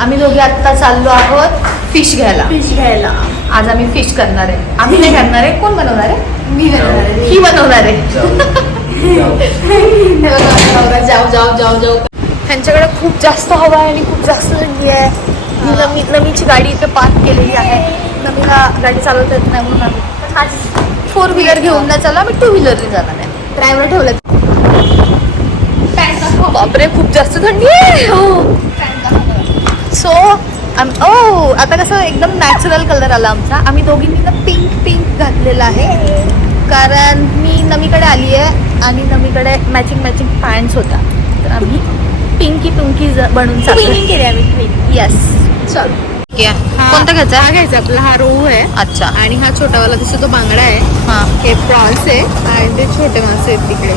आम्ही दोघे आत्ता चाललो आहोत फिश घ्यायला. फिश घ्यायला. आज आम्ही फिश करणार आहे. आम्ही नाही करणार आहे. कोण बनवणार आहे? मी बनवणार आहे. ही बनवणार आहे. जाऊ. जाऊ जाऊ जाऊ त्यांच्याकडे खूप जास्त हवा आहे आणि खूप जास्त थंडी आहे. ही. नमी नमीची गाडी इथे पार्क केलेली आहे. नमीला गाडी चालवता येत नाही म्हणून आम्ही आज फोर व्हीलर घेऊन नाही चालू आम्ही टू व्हीलरने जाणार आहे. ड्रायव्हर ठेवलं. बापरे खूप जास्त थंडी आहे. हो. सो ओ आता कसं एकदम नॅचरल कलर आला आमचा. आम्ही दोघींनी ना पिंक पिंक घातलेला आहे. कारण मी नमीकडे आली आहे आणि नमीकडे मॅचिंग मॅचिंग पॅन्ट्स होता. तर आम्ही पिंकी पिंकी बनून केली आम्ही येस चल. कोणता घ्यायचा हा घ्यायचा आपला हा रोहू आहे. अच्छा. आणि हा छोटावाला दिसतो तो बांगडा आहे हां. हे प्रॉन्स आहे. आणि ते छोटे मासे आहेत तिकडे.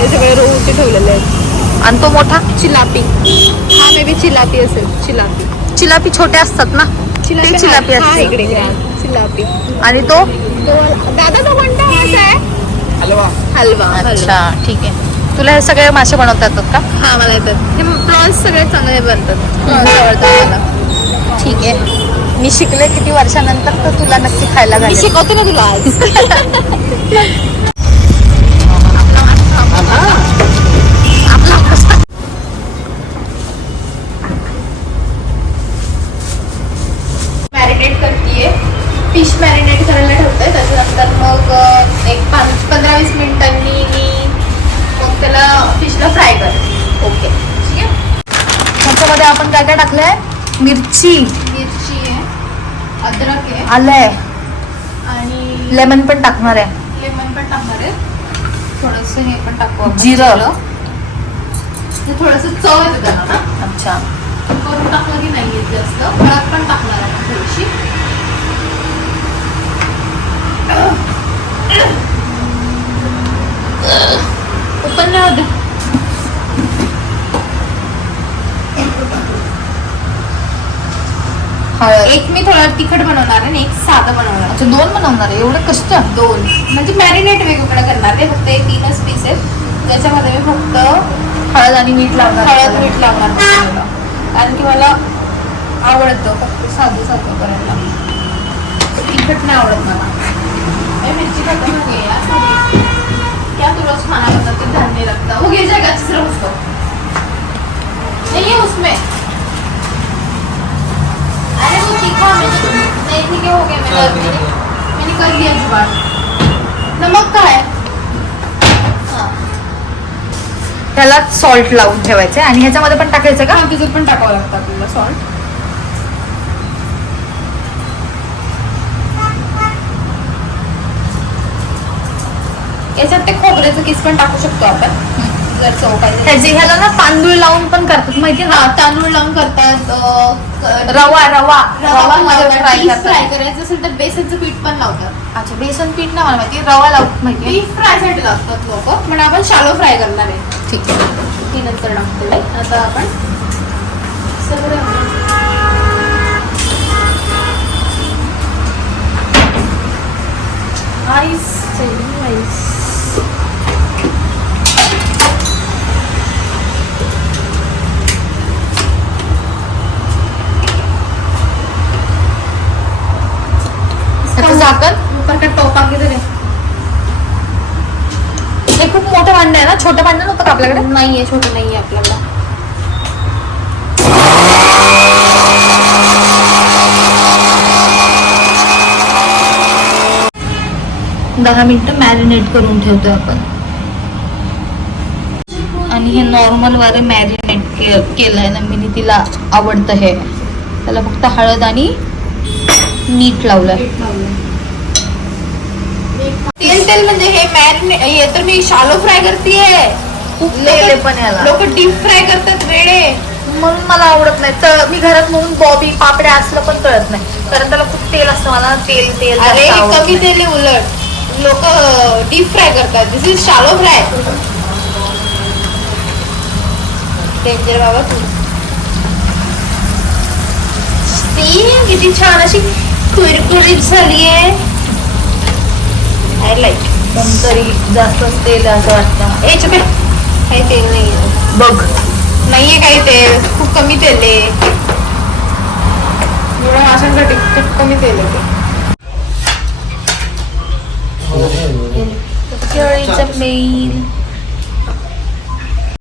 हे सगळे रोहूचे ठेवलेले आहेत. आणि तो मोठा चिलापी. हा मे बी चिलापी असेल चिलापी. चिलापी छोटे असतात ना? ते चिलापी असते इकडे चिलापी. आणि तो? दादा तो कोणता मासा आहे? हलवा. हलवा अच्छा ठीक आहे. तुला हे सगळे मासे बनवता येतात का? हा मला येतात. हे प्रॉन्स सगळे चांगले बनतात. प्रॉन्स आवडतात मला. ठीक आहे. मी शिकले किती वर्षानंतर तर तुला नक्की खायला मी शिकवते ना तुला आज. मिरची. मिरची आहे अद्रक आहे. आलं आहे. आणि लेमन पण टाकणार आहे. लेमन पण टाकणार आहे. थोडस हे पण टाकू आपण. जिरं. हे थोडस चव येते त्याला ना. अच्छा. करून टाकलं की नाही येत जास्त. हळद पण टाकणार आहे थोडीशी ओपन नाही होत हळद. एक मी थोडं तिखट बनवणार आहे आणि एक साधं बनवणार. अच्छा दोन बनवणार आहे? एवढं कष्ट? दोन. म्हणजे मॅरिनेट वेगवेगळं करणार. आहे फक्त हे तीनच पीस आहेत. ज्याच्यामध्ये मी फक्त हळद आणि मीठ लावणार हळद मीठ लावणार. कारण की मला आवडतं फक्त साधं साधं करायला. तिखट नाही आवडत मला. मिर्ची यार मेरी. क्या तू रोज खाना बनाती ध्यान नहीं रखता वो गिर जाएगा सिर्फ उसको नहीं है उसमें. मैंने कर लिया जुगाड़ नमक का है हाँ. त्याला सॉल्ट लावून ठेवायचं आणि ह्याच्यामध्ये पण टाकायचं का? तिथं पण टाकावं लागतं आपल्याला सॉल्ट याच्यात ते खोबऱ्याचं किस पण टाकू शकतो आपण. जर चव पाहिजे ह्याची ह्याला ना तांदूळ लावून पण करतात माहिती हा तांदूळ लावून करतात अं, रवा रवा. रवा पण मध्ये लावतात फ्राय डीप फ्राय करतात करायचं असेल तर बेसनचं पीठ पण लावतात. अच्छा बेसन पीठ नाही मला माहिती रवा लावत माहिती डीप फ्रायसाठी लावतात लोक पण आपण शालो फ्राय करणार आहे. ठीक आहे. ती नंतर टाकतो. आता आपण सगळं आईस आईस. झाकण ऊपर का टोपा किधर है खूप मोठं भांडं आहे ना? छोटं भांडं नव्हतं का आपल्याकडे? नाही आहे छोटं नाही आहे आपल्याला दहा मिनिटं मॅरिनेट करून ठेवतोय आपण. आणि हे नॉर्मल वारे मॅरिनेट केलंय ना मी तिला आवडतं हे. त्याला फक्त हळद आणि मीठ लावलंय. तेल तेल म्हणजे हे मॅरिनेट हे तर मी शालो फ्राय करतेय. खूप आहे पण याला. लोक डीप फ्राय करतात वेळे म्हणून मला आवडत नाही. तर मी घरात म्हणून बॉबी पापड्या असलं पण कळत नाही. कारण त्याला खूप तेल असतं मला. तेल तेल अरे जास्त आवडत कमी नाही. तेल आहे उलट. लोक डीप फ्राय करतात. This is shallow fry danger बाबा तू. See, किती छान अशी कुरकुरीत झाली आहे आय लाईक पण तरी जास्त तेल असं वाटतं ए चुके काही तेल नाही बघ. नाहीये काही तेल. खूप कमी तेल आहे. एवढ्या माशांसाठी खूप कमी तेल आहे ते. हो. Here